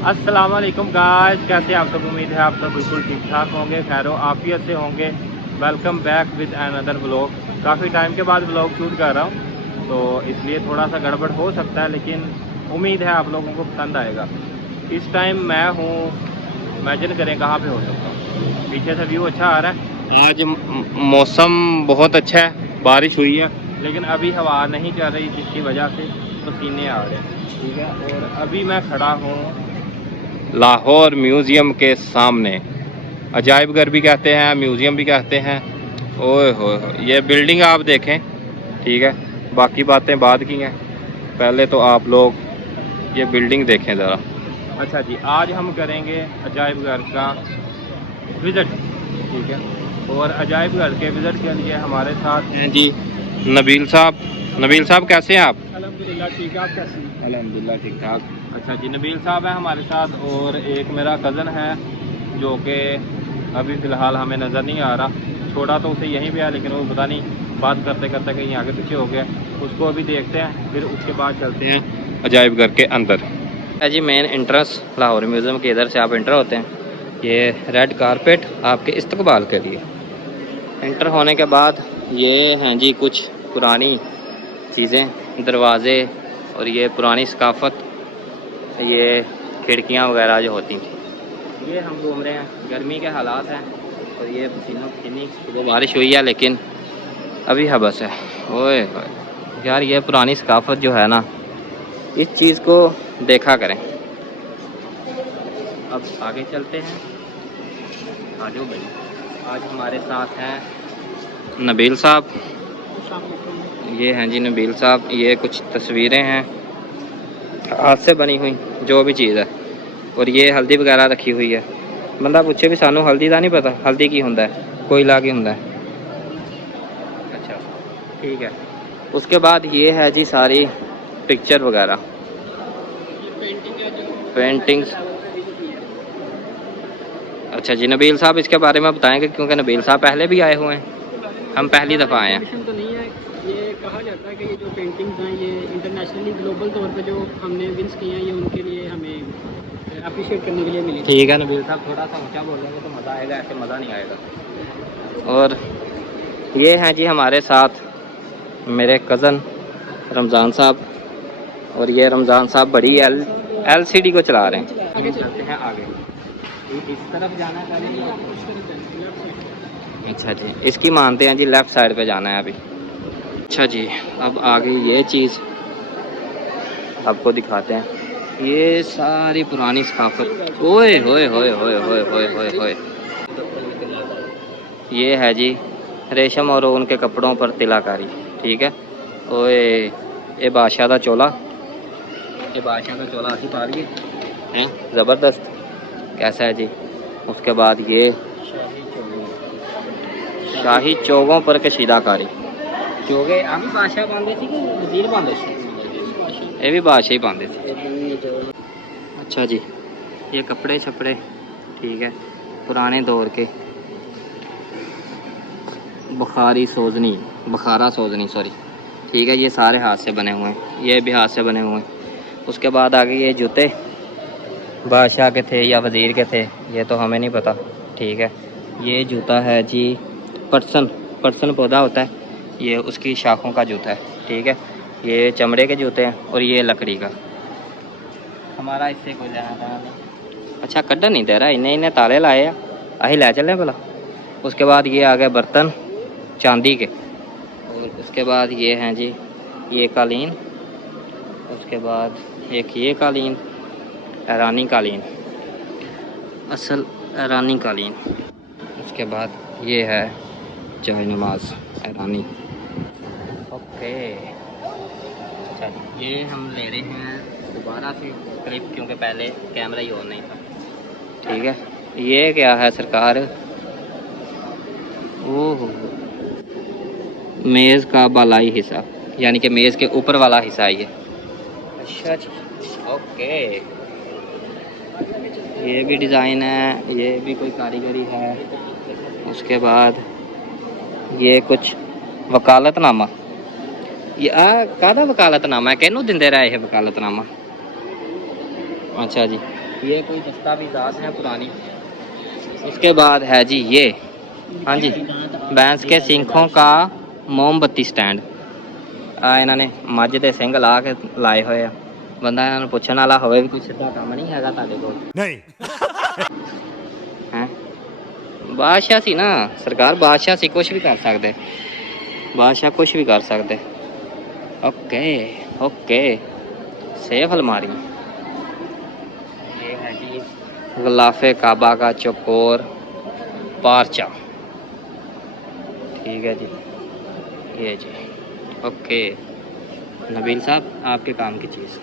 अस्सलाम वालेकुम गाइस, कैसे आप सब? उम्मीद है आप सब बिल्कुल ठीक ठाक होंगे, खैरो आफियत से होंगे। Welcome back with another vlog. काफ़ी टाइम के बाद व्लॉग शूट कर रहा हूँ, तो इसलिए थोड़ा सा गड़बड़ हो सकता है, लेकिन उम्मीद है आप लोगों को पसंद आएगा। इस टाइम मैं हूँ, इमेजिन करें कहाँ पे हो सकता हूँ। पीछे से व्यू अच्छा आ रहा है। आज मौसम बहुत अच्छा है, बारिश हुई है, लेकिन अभी हवा नहीं चल रही, जिसकी वजह से पसीने आ रहे हैं। ठीक है, और अभी मैं खड़ा हूँ लाहौर म्यूज़ियम के सामने। अजायब घर भी कहते हैं, म्यूज़ियम भी कहते हैं। ओए हो, ये बिल्डिंग आप देखें। ठीक है, बाकी बातें बाद की हैं, पहले तो आप लोग ये बिल्डिंग देखें ज़रा। अच्छा जी, आज हम करेंगे अजायब घर का विज़िट। ठीक है, और अजायब घर के विज़िट के लिए हमारे साथ हैं जी नबील साहब। नबील साहब कैसे हैं आप? अल्हम्दुलिल्लाह ठीक है, आप कैसे हैं? अल्हम्दुलिल्लाह ठीक ठाक। अच्छा जी, नबील साहब है हमारे साथ, और एक मेरा कज़न है जो कि अभी फ़िलहाल हमें नज़र नहीं आ रहा। छोड़ा तो उसे यहीं पे है, लेकिन वो पता नहीं बात करते करते कहीं आगे पीछे हो गया। उसको अभी देखते हैं, फिर उसके बाद चलते हैं अजायब घर के अंदर। है जी मेन एंट्रेंस लाहौर म्यूज़ियम के, इधर से आप एंटर होते हैं। ये रेड कारपेट आपके इस्तकबाल के लिए। एंटर होने के बाद ये हैं जी कुछ पुरानी चीज़ें, दरवाज़े, और ये पुरानी सकाफ़त, ये खिड़कियाँ वगैरह जो होती थी। ये हम घूम रहे हैं, गर्मी के हालात हैं, और ये पसीनो पसीनी। सुबह बारिश हुई है, लेकिन अभी हबस है। ओए होए यार, ये पुरानी सकाफ़त जो है ना, इस चीज़ को देखा करें। अब आगे चलते हैं, आजो भाई। आज हमारे साथ हैं नबील साहब। ये हैं जी नबील साहब। ये कुछ तस्वीरें हैं हाथ से बनी हुई, जो भी चीज़ है। और ये हल्दी वगैरह रखी हुई है। बंदा पूछे भी सानू हल्दी का नहीं पता, हल्दी की होंदा है, कोयला की होंदा है। अच्छा ठीक है। उसके बाद ये है जी सारी पिक्चर वगैरह, पेंटिंग्स। अच्छा जी, नबील साहब इसके बारे में बताएंगे, क्योंकि नबील साहब पहले भी आए हुए हैं, हम पहली दफ़ा आए हैं। तो नहीं है, ये कहा जाता है कि ये जो पेंटिंग्स हैं ये इंटरनेशनली ग्लोबल तौर पे जो हमने विंस किए हैं, ये उनके लिए हमें अप्रिशिएट करने के लिए मिली। ठीक है नबील साहब, थोड़ा सा ऊंचा बोलेंगे तो मज़ा आएगा, ऐसे मज़ा नहीं आएगा। और ये हैं जी हमारे साथ मेरे कज़न रमज़ान साहब, और ये रमज़ान साहब बड़ी LCD को चला रहे हैं। आगे चलते हैं, आगे इस तरफ जाना है। अच्छा जी, इसकी मानते हैं जी, लेफ़्ट साइड पे जाना है अभी। अच्छा जी, अब आगे ये चीज़ आपको दिखाते हैं। ये सारी पुरानी सकाफत। ओए होए होए होए होए होए होए होए। ये है जी रेशम और उनके कपड़ों पर तिलाकारी। ठीक है, ओए ये बादशाह का चोला, ये बादशाह का चोला असी पा लिए हैं, ज़बरदस्त। कैसा है जी? उसके बाद ये शाही चोगों पर कशीदाकारी। चोगे आ भी बादशाह पाते थे कि वजीर पाते थे? ये भी बादशाह ही पाते थे। अच्छा जी, ये कपड़े छपड़े, ठीक है, पुराने दौर के। बखारा सोजनी सॉरी। ठीक है, ये सारे हाथ से बने हुए हैं, ये भी हाथ से बने हुए हैं। उसके बाद आगे ये जूते बादशाह के थे या वज़ीर के थे, ये तो हमें नहीं पता। ठीक है, ये जूता है जी पटसन पौधा होता है, ये उसकी शाखों का जूता है। ठीक है, ये चमड़े के जूते हैं, और ये लकड़ी का। हमारा इससे कोई लेना देना नहीं। अच्छा कड्ढन नहीं दे रहा, इन्हें ताले लाए हैं, अही ले चलें भला। उसके बाद ये आ गए बर्तन चांदी के, और उसके बाद ये हैं जी ये कालीन। उसके बाद एक ये कालीन, ईरानी कालीन, असल ईरानी कालीन। उसके बाद ये है चाय नमाज ईरानी। ओके। अच्छा जी, ये हम ले रहे हैं दोबारा से क्लिप, क्योंकि पहले कैमरा ही ऑन नहीं था। ठीक है, ये क्या है सरकार? ओह, मेज़ का बालाई हिस्सा, यानी कि मेज़ के ऊपर वाला हिस्सा है ये। अच्छा जी, ओके। ये भी डिज़ाइन है, ये भी कोई कारीगरी है। उसके बाद ये कुछ वकालतनामा, ये काहदा वकालतनामा है, कहनू दिंदे रहे ये वकालतनामा? अच्छा जी, ये कोई दस्तावेज़ात हैं पुरानी। उसके बाद है जी ये, हाँ जी, भैंस के सिंखों का मोमबत्ती स्टैंड। इन्होंने मੱਝ ਦੇ ਸਿੰਘ ਲਾ ਕੇ ਲਾਏ ਹੋਏ ਆ। ਬੰਦਾ ਇਹਨਾਂ ਨੂੰ ਪੁੱਛਣ ਵਾਲਾ ਹੋਵੇ ਵੀ ਕੋਈ ਸਿੱਧਾ ਕੰਮ ਨਹੀਂ ਹੈਗਾ ਤੁਹਾਡੇ ਕੋਲ नहीं ਹੈ। ਬਾਦਸ਼ਾਹ ਸੀ ਨਾ ਸਰਕਾਰ, ਬਾਦਸ਼ਾਹ ਸੀ, ਕੁਝ ਵੀ ਕਰ ਸਕਦੇ, ਬਾਦਸ਼ਾਹ ਕੁਝ ਵੀ ਕਰ ਸਕਦੇ। ओके ओके सेफ अलमारी। ये है जी गलाफे काबा का चौकोर पार्चा। ठीक है जी, ये जी ओके। नबील साहब आपके काम की चीज़,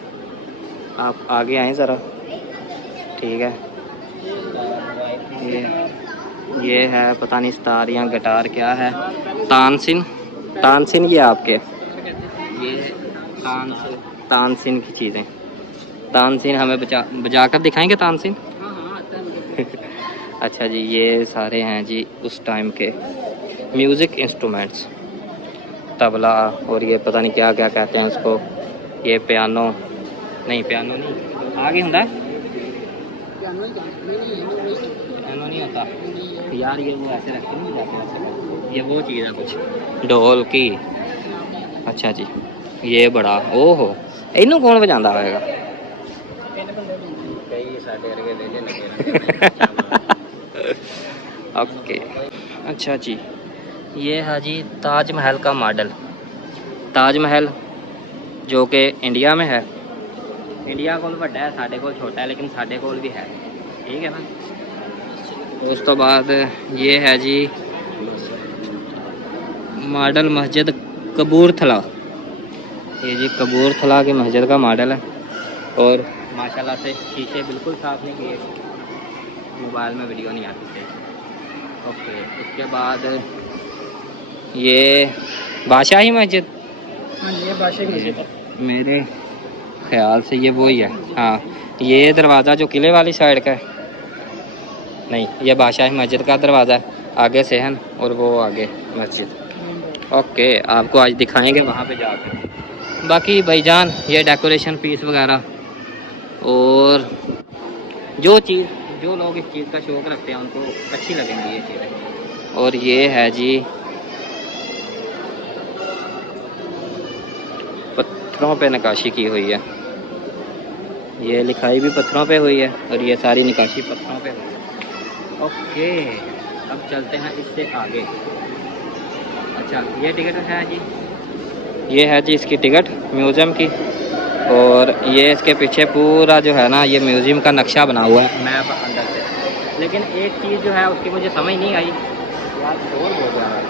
आप आगे आएँ ज़रा। ठीक है, ये है पता नहीं स्टार या गिटार क्या है, तानसिन। तानसिन ये आपके, ये तानसिन की चीज़ें। तानसिन हमें बजा कर दिखाएंगे तानसिन। हाँ हाँ आता है मुझे। अच्छा जी, ये सारे हैं जी उस टाइम के म्यूज़िक इंस्ट्रूमेंट्स, तबला और ये पता नहीं क्या क्या कहते हैं उसको। ये पियानो नहीं, पियानो नहीं, आगे होता है पियानो नहीं होता यार, ये वो ऐसे रखते नहीं जाते हैं, ये वो चीज़ है कुछ ढोल की। अच्छा जी, ये बड़ा ओहो, इनू कौन बजांदा होएगा? ओके अच्छा जी, ये है जी ताजमहल का मॉडल। ताजमहल जो कि इंडिया में है, इंडिया को बड़ा है, साढ़े को छोटा है, लेकिन साढ़े को भी है, ठीक है ना। उस तो बाद ये है जी मॉडल मस्जिद कबूरथला। ये जी कबूरथला की मस्जिद का मॉडल है, और माशाल्लाह से शीशे बिल्कुल साफ़ नहीं किए, मोबाइल में वीडियो नहीं आती थी। ओके, उसके बाद ये बादशाही मस्जिद। हाँ ये बादशाही मस्जिद है मेरे ख्याल से ये वही है। हाँ, ये दरवाज़ा जो किले वाली साइड का है, नहीं ये बादशाही मस्जिद का दरवाज़ा है, आगे से है, और वो आगे मस्जिद। ओके, आपको आज दिखाएंगे वहाँ पे जाकर। बाकी भाईजान ये डेकोरेशन पीस वगैरह, और जो लोग इस चीज़ का शौक़ रखते हैं उनको अच्छी लगेंगी ये चीज़ें। और ये है जी पत्थरों पे नक्काशी की हुई है, ये लिखाई भी पत्थरों पे हुई है, और ये सारी नक्काशी पत्थरों पे हुई है। ओके, अब चलते हैं इससे आगे। अच्छा, ये टिकट है जी, ये है जी इसकी टिकट म्यूज़ियम की, और ये इसके पीछे पूरा जो है ना ये म्यूज़ियम का नक्शा बना हुआ है, मैप अंदर से। लेकिन एक चीज़ जो है उसकी मुझे समझ नहीं आई यार, शोर हो जा रहा है।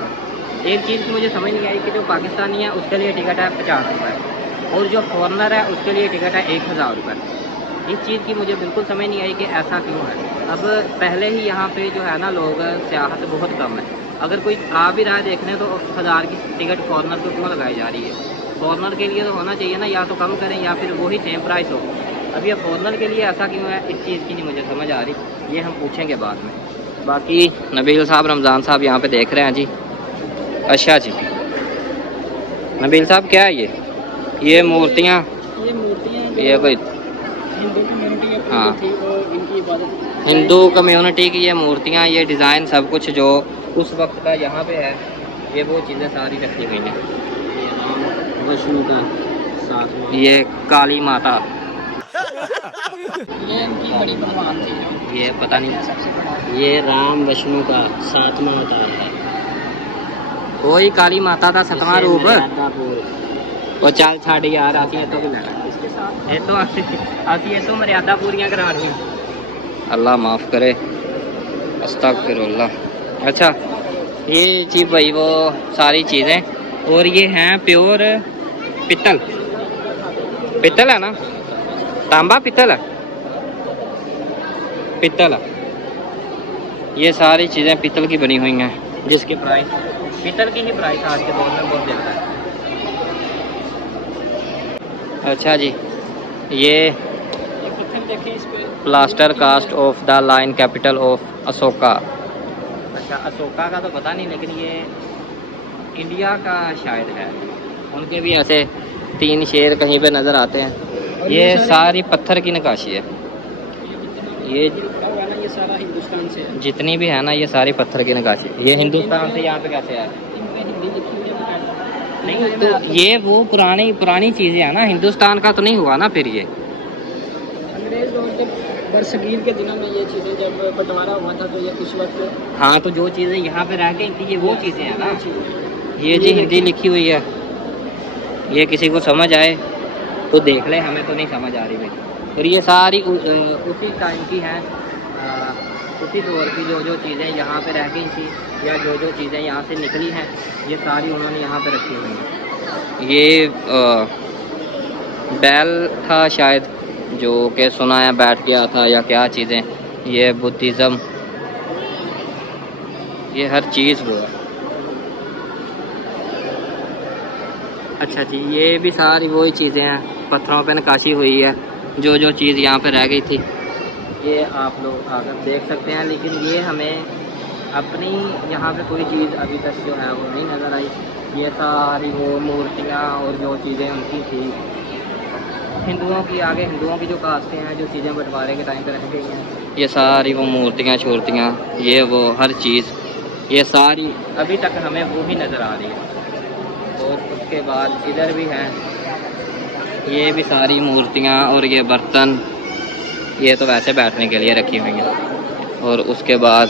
एक चीज़ की मुझे समझ नहीं आई कि जो पाकिस्तानी है उसके लिए टिकट है 50 रुपये, और जो फॉरनर है उसके लिए टिकट है 1000 रुपये। इस चीज़ की मुझे बिल्कुल समझ नहीं आई कि ऐसा क्यों है। अब पहले ही यहाँ पे जो है ना लोग सियाहत बहुत कम है, अगर कोई आ भी रहा है देखने तो 1000 की टिकट फॉरनर को क्यों लगाई जा रही है? फॉरनर के लिए तो होना चाहिए ना, या तो कम करें या फिर वही सेम प्राइस हो। अब ये फॉरनर के लिए ऐसा क्यों है, इस चीज़ की नहीं मुझे समझ आ रही, ये हम पूछेंगे बाद में। बाकी नबील साहब, रमज़ान साहब यहाँ पे देख रहे हैं जी। अच्छा जी, नबील साहब क्या है ये मूर्तियाँ? ये कोई हिंदू कम्युनिटी है हाँ, थी और इनकी इबादत हिंदू कम्युनिटी की ये मूर्तियाँ, ये डिज़ाइन सब कुछ जो उस वक्त का यहाँ पे है, ये वो चीज़ें सारी रखी हुई हैं। विष्णु का साथ में ये काली माता, ये इनकी बड़ी भगवान थी, ये पता नहीं, सबसे बड़ा ये राम विष्णु का 7वां अवतार है। कोई काली माता का 7वां रूप वो चल छड़ यार, असी तो भी लेना, इसके साथ ये तो असी तो मर्यादा पूरियां करा रही। अल्लाह माफ़ करे, अस्तगफिरुल्लाह। अच्छा, ये जी भाई वो सारी चीज़ें, और ये हैं प्योर पित्तल, पित्तल है ना, तांबा पित्तल है, पित्तल है। ये सारी चीज़ें पित्तल की बनी हुई हैं, जिसके प्राइस, पित्तल की ही प्राइस आज के दौर में बहुत ज़्यादा है। अच्छा जी, ये पत्थर देखें इस पे, plaster cast of the lion capital of Ashoka. अच्छा, अशोका का तो पता नहीं, लेकिन ये इंडिया का शायद है, उनके भी ऐसे 3 शेर कहीं पे नज़र आते हैं। ये सारी पत्थर की नक्काशी है। ये लिखा हुआ है ना, ये सारा हिंदुस्तान से है। जितनी भी है ना ये सारी पत्थर की नक्काशी। ये हिंदुस्तान से यहाँ पे कैसे आया? इनमें हिंदी लिखी हुई है बकायदा। नहीं तो ये वो पुरानी पुरानी चीज़ें हैं ना, हिंदुस्तान का तो नहीं हुआ ना फिर ये। अंग्रेज दौर के बरसगीर के दिनों में ये चीज़ें जब बंटवारा हुआ था तो ये उस वक्त हाँ तो जो चीज़ें यहाँ पे रह गई थी ये वो चीज़ें हैं ना। चीज़ें। ये जी हिंदी लिखी हुई है, ये किसी को समझ आए तो देख ले, हमें तो नहीं समझ आ रही भाई। और ये सारी उसी टाइम की हैं, उसी दौर की जो जो चीज़ें यहाँ पे रह गई थी या जो जो चीज़ें यहाँ से निकली हैं ये सारी उन्होंने यहाँ पे रखी हुई हैं। ये बैल था शायद, जो कि सुना है बैठ गया था या क्या चीज़ें। ये बुद्धिज़्म, ये हर चीज़ हुआ। अच्छा जी, ये भी सारी वही चीज़ें हैं, पत्थरों पे नक्काशी हुई है जो जो चीज़ यहाँ पे रह गई थी ये आप लोग आकर देख सकते हैं। लेकिन ये हमें अपनी यहाँ पे कोई चीज़ अभी तक जो है वो नहीं नज़र आई। ये सारी वो मूर्तियाँ और जो चीज़ें उनकी थी हिंदुओं की, आगे हिंदुओं की जो कास्तें हैं जो चीज़ें बंटवारे के टाइम पे रह गई हैं, ये सारी वो मूर्तियाँ शूर्तियाँ, ये वो हर चीज़, ये सारी अभी तक हमें वो ही नज़र आ रही है। और उसके बाद इधर भी हैं, ये भी सारी मूर्तियाँ और ये बर्तन, ये तो वैसे बैठने के लिए रखी हुई हैं। और उसके बाद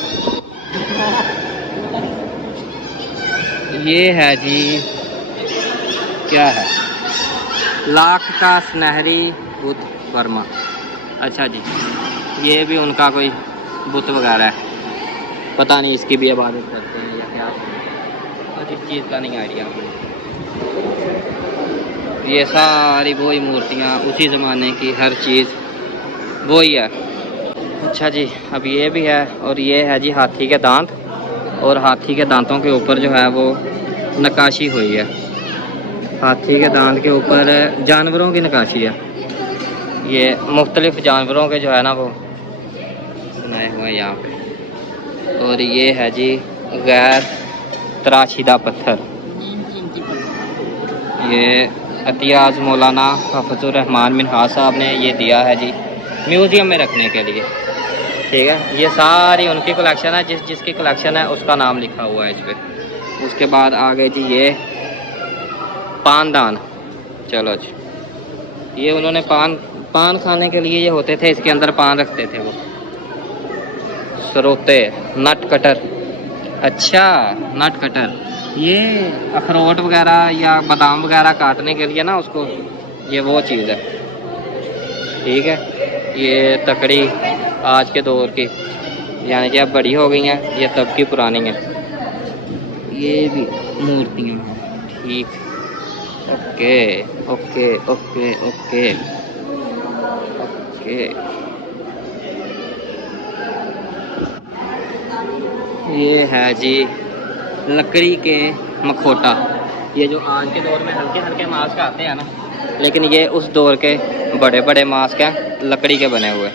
ये है जी, क्या है, लाख का सुनहरी बुत वर्मा। अच्छा जी, ये भी उनका कोई बुत वगैरह है, पता नहीं इसकी भी इबादत करते हैं या क्या, और इस चीज़ का नहीं आइडिया मुझे। ये सारी वही मूर्तियाँ उसी ज़माने की, हर चीज़ वही है। अच्छा जी, अब ये भी है, और ये है जी हाथी के दांत, और हाथी के दांतों के ऊपर जो है वो नक्काशी हुई है। हाथी के दांत के ऊपर जानवरों की नक्काशी है, ये मुख्तलिफ जानवरों के जो है ना वो बनाए हुए हैं यहाँ पे। और ये है जी गैर तराशीदा पत्थर, ये अतियाज़ मौलाना हफ़्ज़ुर रहमान मिन्हाज साहब ने ये दिया है जी म्यूज़ियम में रखने के लिए। ठीक है, ये सारी उनकी कलेक्शन है, जिसकी कलेक्शन है उसका नाम लिखा हुआ है इस पर। उसके बाद आगे जी ये पानदान, चलो जी, ये उन्होंने पान खाने के लिए ये होते थे, इसके अंदर पान रखते थे वो। सरोते, नट कटर, अच्छा नट कटर, ये अखरोट वगैरह या बादाम वगैरह काटने के लिए ना उसको, ये वो चीज़ है। ठीक है, ये तकड़ी आज के दौर की, यानी कि अब बड़ी हो गई हैं, ये तब की पुरानी है। ये भी मूर्तियाँ हैं, ठीक, okay okay okay okay okay. ये है जी लकड़ी के मखोटा, ये जो आज के दौर में हल्के हल्के मास्क आते हैं ना, लेकिन ये उस दौर के बड़े बड़े मास्क हैं, लकड़ी के बने हुए।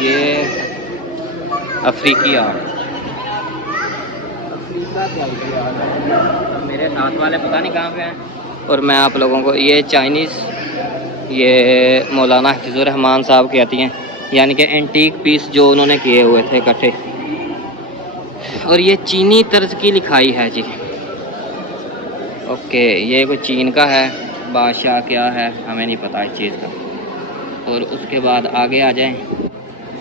ये अफ्रीकी आर्ट, अब मेरे साथ वाले पता नहीं कहाँ पे हैं, और मैं आप लोगों को ये चाइनीज़, ये मौलाना हफ़्ज़ुर रहमान साहब कहती हैं, यानी कि एंटीक पीस जो उन्होंने किए हुए थे इकट्ठे। और ये चीनी तर्ज की लिखाई है जी, ओके, ये कोई चीन का है, बादशाह क्या है हमें नहीं पता इस चीज़ का। और उसके बाद आगे आ जाएं,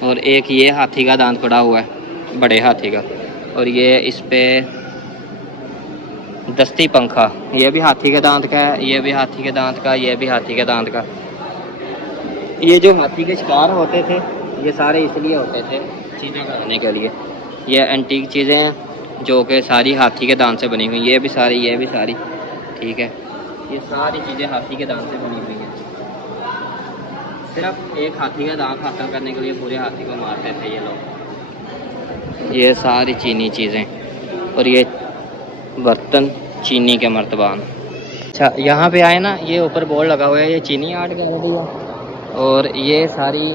और एक ये हाथी का दांत पड़ा हुआ है, बड़े हाथी का, और ये इस पे दस्ती पंखा, ये भी हाथी के दांत का है, ये भी हाथी के दांत का, ये भी हाथी के दांत का। ये जो हाथी के शिकार होते थे ये सारे इसलिए होते थे चीज़ें बनाने के लिए। ये एंटीक चीज़ें हैं जो कि सारी हाथी के दांत से बनी हुई, ये भी सारी, ठीक है, ये सारी चीज़ें हाथी के दांत से बनी हुई हैं। सिर्फ एक हाथी का दांत हासिल करने के लिए पूरे हाथी को मारते थे ये लोग। ये सारी चीनी चीज़ें, और ये बर्तन चीनी के मर्तबान। अच्छा, यहाँ पे आए ना, ये ऊपर बोर्ड लगा हुआ है, ये चीनी आर्ट गैलरी है। और ये सारी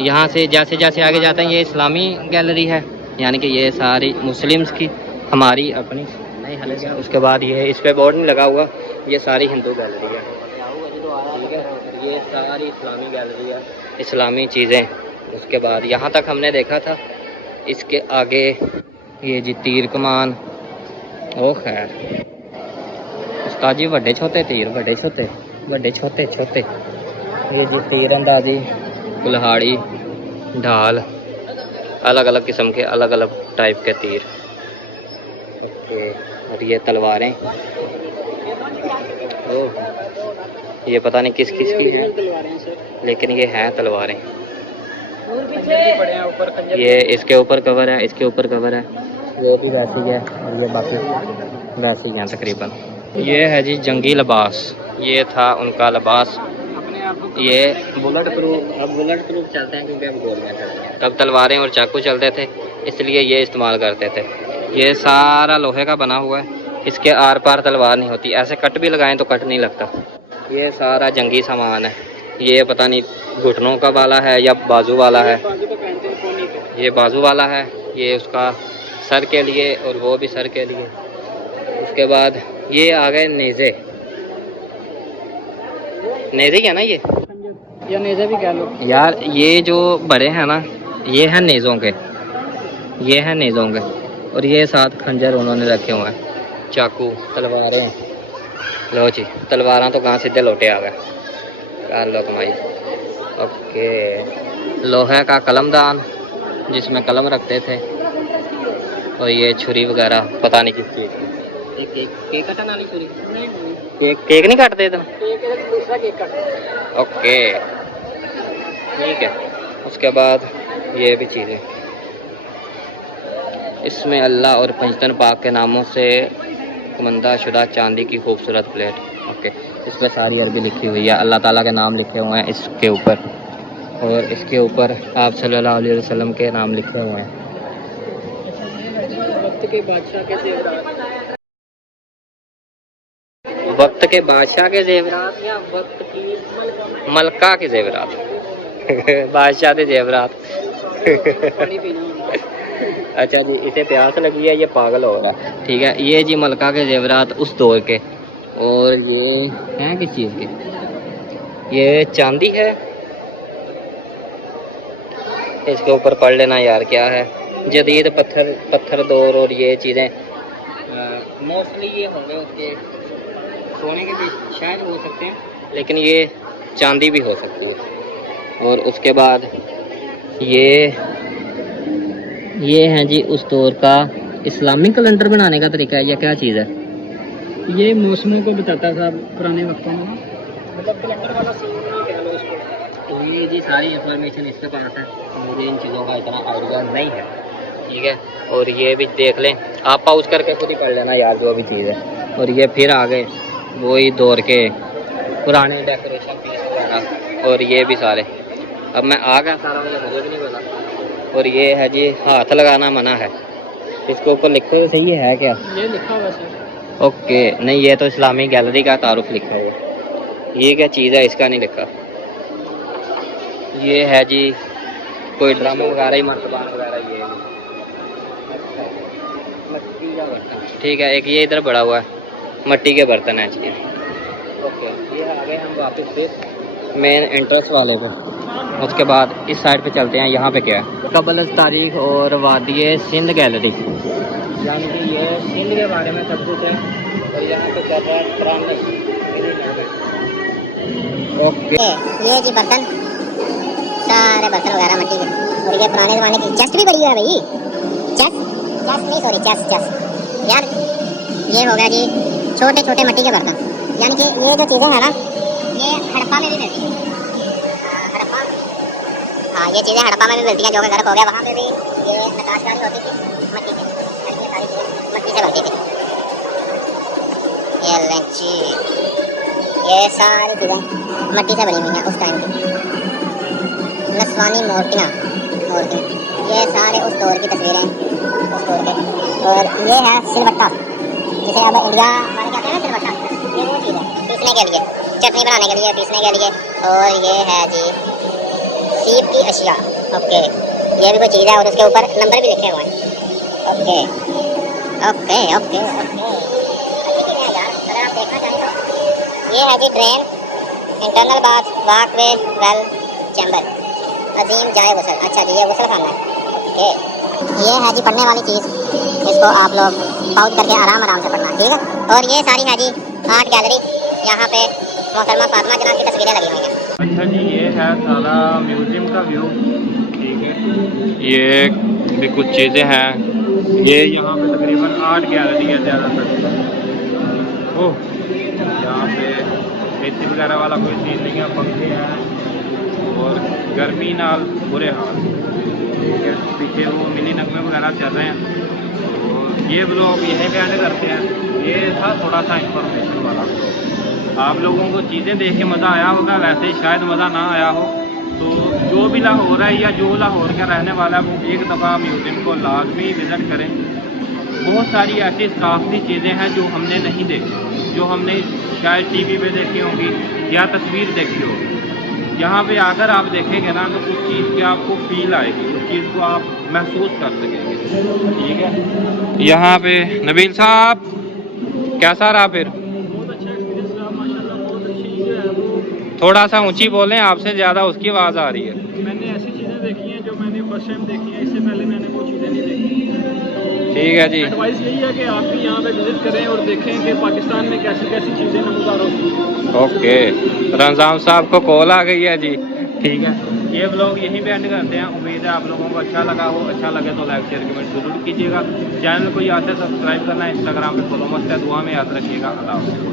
यहाँ से जैसे जैसे आगे जाते हैं ये इस्लामी गैलरी है, यानी कि ये सारी मुस्लिम्स की, हमारी अपनी नहीं हल्के। उसके बाद ये इस पे बोर्ड नहीं लगा हुआ, ये सारी हिंदू गैलरी है, ठीक है, ये सारी इस्लामी गैलरी है। इस्लामी चीज़ें। उसके बाद यहाँ तक हमने देखा था। इसके आगे ये जी तीर कमान। ओ खैर उस्ताद जी बड़े छोटे तीर, बड़े छोटे, बड़े छोटे छोटे। ये जी तीर अंदाजी, कुल्हाड़ी, ढाल, अलग अलग किस्म के, अलग अलग टाइप के तीर। ओके, और ये तलवारें। ओह, ये पता नहीं किस किस की है, लेकिन ये हैं तलवारें। ये इसके ऊपर कवर है, इसके ऊपर कवर है, ये भी वैसे ही है, और ये बाकी वैसे ही हैं तकरीबन। ये है जी जंगी लिबास, ये था उनका लिबास। ये बुलेट प्रूफ, अब बुलेट प्रूफ चलते हैं क्योंकि अब गोलियां चलते हैं। तब तलवारें और चाकू चलते थे, इसलिए ये इस्तेमाल करते थे। ये सारा लोहे का बना हुआ है, इसके आर पार तलवार नहीं होती, ऐसे कट भी लगाएं तो कट नहीं लगता। ये सारा जंगी सामान है। ये पता नहीं घुटनों का वाला है या बाजू वाला है। ये बाजू वाला है, ये उसका सर के लिए, और वो भी सर के लिए। उसके बाद ये आ गए नेज़े। नेज़े क्या ना, ये या नेज़ा भी कह लो यार, ये जो बड़े हैं ना, ये हैं नेज़ों के, ये हैं नेज़ों के। और ये साथ खंजर उन्होंने रखे हुए हैं, चाकू, तलवारें। लो जी, तलवारें तो कहाँ सीधे लोटे आ गए। कर लो कमाई। ओके, लोहे का कलमदान जिसमें कलम रखते थे, और ये छुरी वगैरह पता नहीं किस चीज़ की। केक कटने वाली छुरी? केक नहीं काटते इतना? दूसरा केक काटते। ओके ठीक है। उसके बाद ये भी चीज़ें, इसमें अल्लाह और पंजतन पाक के नामों से कुमंदा शुदा चांदी की खूबसूरत प्लेट। ओके, इसमें सारी अरबी लिखी हुई है, अल्लाह ताला के नाम लिखे हुए हैं इसके ऊपर, और इसके ऊपर आप सल्लल्लाहु अलैहि वसल्लम के नाम लिखे हुए हैं। वक्त के बादशाह के जेवरात, वक्त के बादशाह के जेवरात या वक्त की मलका के जेवरात? बादशाह के जेवरात। पानी पीना। अच्छा जी, इसे प्यास लगी है, ये पागल हो रहा है। ठीक है, ये जी मलका के जेवरात उस दौर के, और ये हैं किस चीज़ के? ये चांदी है। इसके ऊपर पढ़ लेना यार क्या है, जदीद पत्थर दौर, और ये चीज़ें मोस्टली ये होंगे उसके सोने के भी शायद हो सकते हैं, लेकिन ये चांदी भी हो सकती है। और उसके बाद ये हैं जी उस दौर का इस्लामिक कैलेंडर बनाने का तरीका है, या क्या चीज़ है? ये मौसमों को बताता था पुराने वक्तों में, मतलब कैलेंडर वाला सीन नहीं कह लो इसको। ये जी सारी इंफॉर्मेशन इसके पास है, मुझे इन चीज़ों का इतना आइडिया नहीं है। ठीक है, और ये भी देख लें आप, पाउज करके खुद ही पढ़ लेना यार जो भी चीज़ है। और ये फिर आ गए वही दौर के पुराने डेकोरेशन पीस वगैरह, और ये भी सारे। अब मैं आ गया सारा, मुझे भी नहीं पता। और ये है जी हाथ लगाना मना है, इसके ऊपर लिखो तो सही है क्या? ये लिखा हुआ सर। ओके, नहीं ये तो इस्लामी गैलरी का तारुफ लिखा हुआ, ये क्या चीज़ है इसका नहीं लिखा। ये है जी कोई ड्रामा वगैरह ही, मर्तबान वगैरह। ये मट्टी का बर्तन, ठीक है। एक ये इधर बड़ा हुआ है, मट्टी के बर्तन है जी। ओके, ये आ गए हम वापस फिर मेन एंट्रेंस वाले पे। उसके बाद इस साइड पे चलते हैं, यहाँ पे क्या है? कबल तारीख और वादी सिंध गैलरी, यानी कि ये सिंध के बारे में सब कुछ है। और यहाँ पे चल रहा है ट्रांस। ओके, ये जी बर्तन, सारे बर्तन वगैरह मट्टी के, और ये पुराने ज़माने की चेस्ट भी बड़ी है भाई। चेस्ट नहीं, सॉरी चेस्ट यार। ये हो गया जी छोटे छोटे मट्टी के बर्तन, यानी कि ये जो चीज़ें हैं ना, ये हड़प्पा में भी मिलती हैं। हड़प्पा, हाँ ये चीज़ें हड़प्पा में भी मिलती हैं, जो कि गर्क हो गया, वहाँ पे भी ये नकाशकारी होती थी मट्टी से, ये सारी चीज़ें मट्टी से बनती थी। ये लंची, ये सारी चीज़ें मट्टी से बनी हुई हैं उस टाइम की। नस्वानी मूर्तियाँ, ये सारे उस दौर की तस्वीरें, उस दौर के। और ये है सिलबट्टा, जिसे अब इंडिया वाले कहते हैं ना सिलबट्टा, ये वो चीज़ है पीसने के लिए, चटनी बनाने के लिए, पीसने के लिए। और ये है जी सीप की अशिया। ओके, ये भी कोई चीज़ है, और उसके ऊपर नंबर भी लिखे हुए हैं। ओके ओके ओके ओके, अच्छी चीज़ें हैं यार, अगर आप देखना चाहें तो। ये है जी drain, internal bath, walkway, well, chamber. अजीम जाए गुसल। अच्छा जी, ये गुसल खाना है। ओके, ये है जी पढ़ने वाली चीज़, इसको आप लोग पाउच करके आराम आराम से पढ़ना, ठीक है। और ये सारी है जी आर्ट गैलरी, यहाँ पे मोहतरमा फातिमा जनाब की तस्वीरें लगी हुई हैं। अच्छा जी, ये है सारा म्यूज़ियम का व्यू, ठीक है। ये भी कुछ चीज़ें हैं, ये यहाँ पे तकरीबन आर्ट गैलरी है ज़्यादातर। ओह, यहाँ पे एसी वगैरह वाला कोई सीन नहीं है, पंखे हैं और गर्मी नाल बुरे हाल, ठीक है। पीछे वो मिनी नगमे वगैरह चल रहे हैं। तो ये ब्लॉग यहीं पे एंड करते हैं। ये था थोड़ा सा इंफॉर्मेशन वाला। आप लोगों को चीज़ें देख के मज़ा आया होगा, वैसे शायद मज़ा ना आया हो। तो जो भी लाहौर है या जो लाहौर का रहने वाला है वो एक दफ़ा म्यूज़ियम को लाजमी विज़िट करें। बहुत सारी ऐसी सकाफती चीज़ें हैं जो हमने नहीं देखी, जो हमने शायद टीवी पे देखी होंगी या तस्वीर देखी होगी। यहाँ पे आकर आप देखेंगे ना तो उस चीज़ की आपको फील आएगी, उस चीज़ को आप महसूस कर सकेंगे, ठीक है। यहाँ पे नबील साहब कैसा रहा फिर? बहुत अच्छा एक्सपीरियंस रहा माशाल्लाह। बहुत अच्छी जो है वो, थोड़ा सा ऊंची बोलें, आपसे ज़्यादा उसकी आवाज़ आ रही है। मैंने ऐसी चीज़ें देखी हैं जो मैंने फर्स्ट टाइम देखी हैं, इससे पहले मैंने वो चीज़ें नहीं देखी। ठीक है जी। एडवाइस यही है कि आप भी यहाँ पे विज़िट करें और देखें कि पाकिस्तान में कैसी कैसी चीज़ें नमूदार होती हैं। ओके, रमजान साहब को कॉल आ गई है जी, ठीक है। ये ब्लॉग यहीं पे एंड करते हैं। उम्मीद है आप लोगों को अच्छा लगा हो। अच्छा लगे तो लाइक शेयर कमेंट जरूर कीजिएगा। चैनल को याद से सब्सक्राइब करना है, इंस्टाग्राम पे फॉलो मस्त है। दुआ में याद रखिएगा। अल्लाह हाफ़िज़।